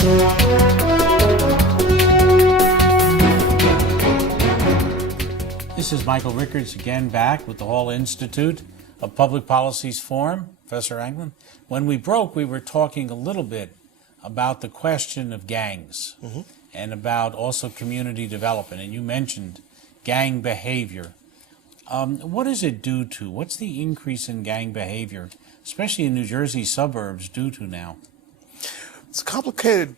This is Michael Riccards again, back with the Hall Institute of Public Policy's Forum, Professor Anglin. When we broke, we were talking a little bit about the question of gangs and about also community development, and you mentioned gang behavior. What does it due to? What's the increase in gang behavior, especially in New Jersey suburbs, due to now? It's a complicated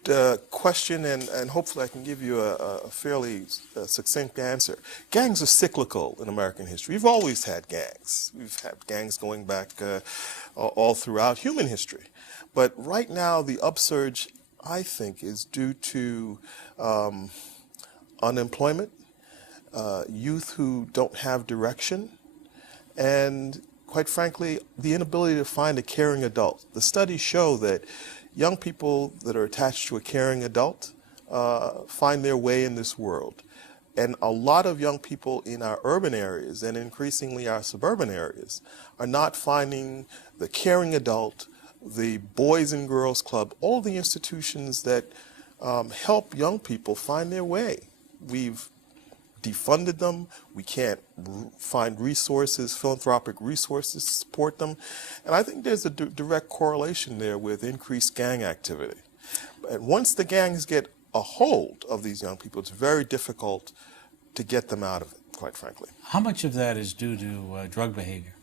question, and hopefully I can give you a fairly succinct answer. Gangs are cyclical in American history. We've always had gangs. We've had gangs going back all throughout human history. But right now, the upsurge, I think, is due to unemployment, youth who don't have direction, and quite frankly, the inability to find a caring adult. The studies show that young people that are attached to a caring adult find their way in this world. And a lot of young people in our urban areas and increasingly our suburban areas are not finding the caring adult, the Boys and Girls Club, all the institutions that help young people find their way. We've defunded them. We can't find resources, philanthropic resources to support them. And I think there's a direct correlation there with increased gang activity. And once the gangs get a hold of these young people, it's very difficult to get them out of it, quite frankly. How much of that is due to drug behavior?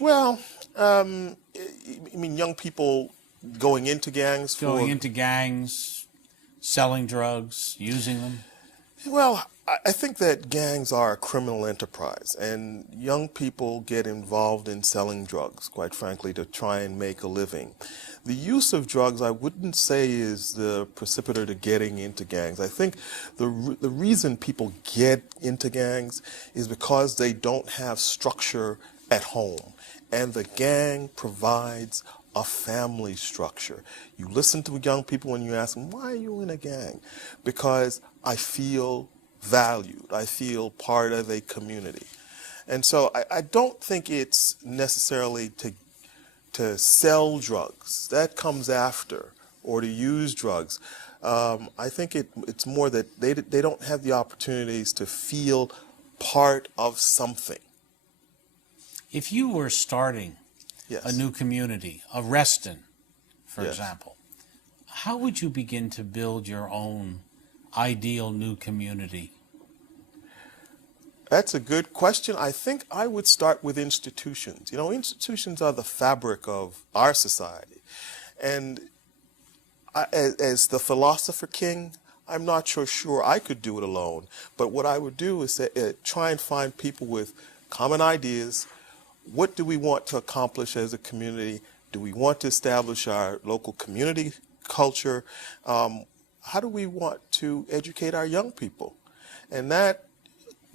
Well, I mean, young people going into gangs Going into gangs, selling drugs, using them? Well, I think that gangs are a criminal enterprise, and young people get involved in selling drugs, quite frankly, to try and make a living. The use of drugs, I wouldn't say, is the precipitator to getting into gangs. I think the reason people get into gangs is because they don't have structure at home, and the gang provides a family structure. You listen to young people when you ask them, why are you in a gang? Because I feel valued. I feel part of a community. And so I don't think it's necessarily to sell drugs. That comes after, or to use drugs. I think it's more that they don't have the opportunities to feel part of something. If you were starting a new community, a Reston, for example, how would you begin to build your own ideal new community? That's a good question. I think I would start with institutions. You know, institutions are the fabric of our society. And as the philosopher king, I'm not so sure I could do it alone. But what I would do is try and find people with common ideas. What do we want to accomplish as a community? Do we want to establish our local community culture? How do we want to educate our young people? And that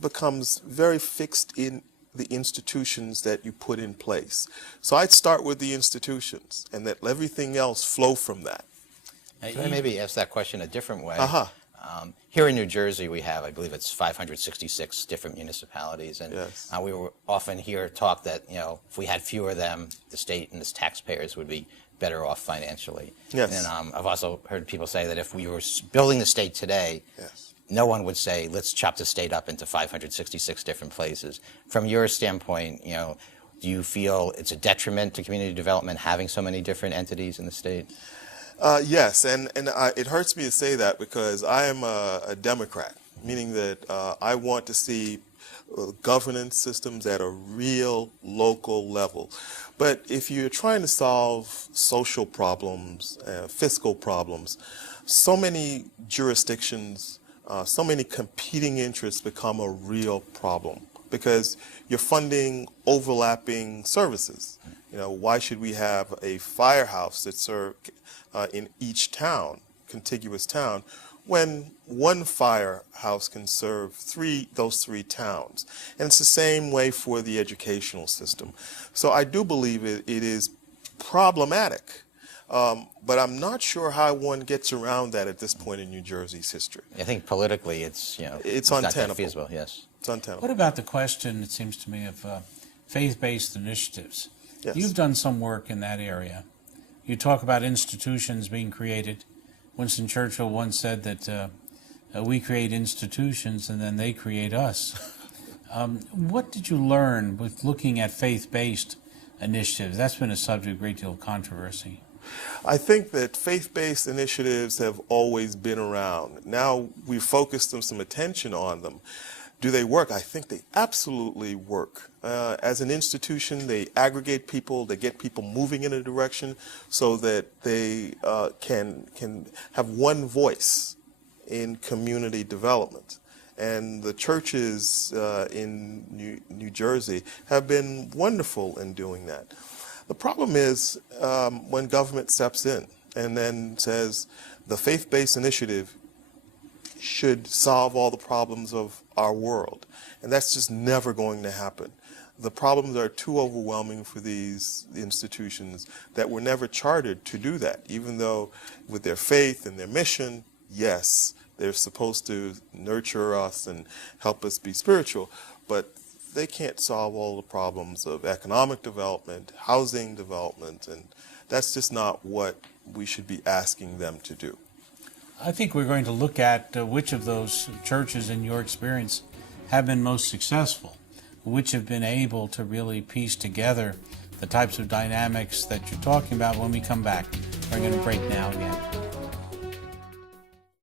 becomes very fixed in the institutions that you put in place. So I'd start with the institutions and let everything else flow from that. Can I maybe ask that question a different way? Here in New Jersey, we have, I believe it's 566 different municipalities, and we were often hear talk that, you know, if we had fewer of them, the state and its taxpayers would be better off financially. And I've also heard people say that if we were building the state today, no one would say, let's chop the state up into 566 different places. From your standpoint, you know, do you feel it's a detriment to community development having so many different entities in the state? Yes, and it hurts me to say that because I am a Democrat, meaning that I want to see governance systems at a real local level. But if you're trying to solve social problems, fiscal problems, so many jurisdictions, so many competing interests become a real problem because you're funding overlapping services. You know, why should we have a firehouse that serves in each town, contiguous town, when one firehouse can serve those three towns? And it's the same way for the educational system. So I do believe it is problematic. But I'm not sure how one gets around that at this point in New Jersey's history. I think politically it's, you know, it's not untenable. that feasible, yes. It's untenable. What about the question, it seems to me, of faith-based initiatives? You've done some work in that area. You talk about institutions being created, Winston Churchill once said that we create institutions and then they create us. What did you learn with looking at faith-based initiatives? That's been a subject of a great deal of controversy. I think that faith-based initiatives have always been around. Now we've focused some attention on them. Do they work? I think they absolutely work. As an institution, they aggregate people, they get people moving in a direction so that they can have one voice in community development. And the churches in New Jersey have been wonderful in doing that. The problem is when government steps in and then says the faith-based initiative should solve all the problems of our world. And that's just never going to happen. The problems are too overwhelming for these institutions that were never chartered to do that, even though with their faith and their mission, yes, they're supposed to nurture us and help us be spiritual, but they can't solve all the problems of economic development, housing development, and that's just not what we should be asking them to do. I think we're going to look at which of those churches, in your experience, have been most successful, which have been able to really piece together the types of dynamics that you're talking about when we come back. We're going to break now again.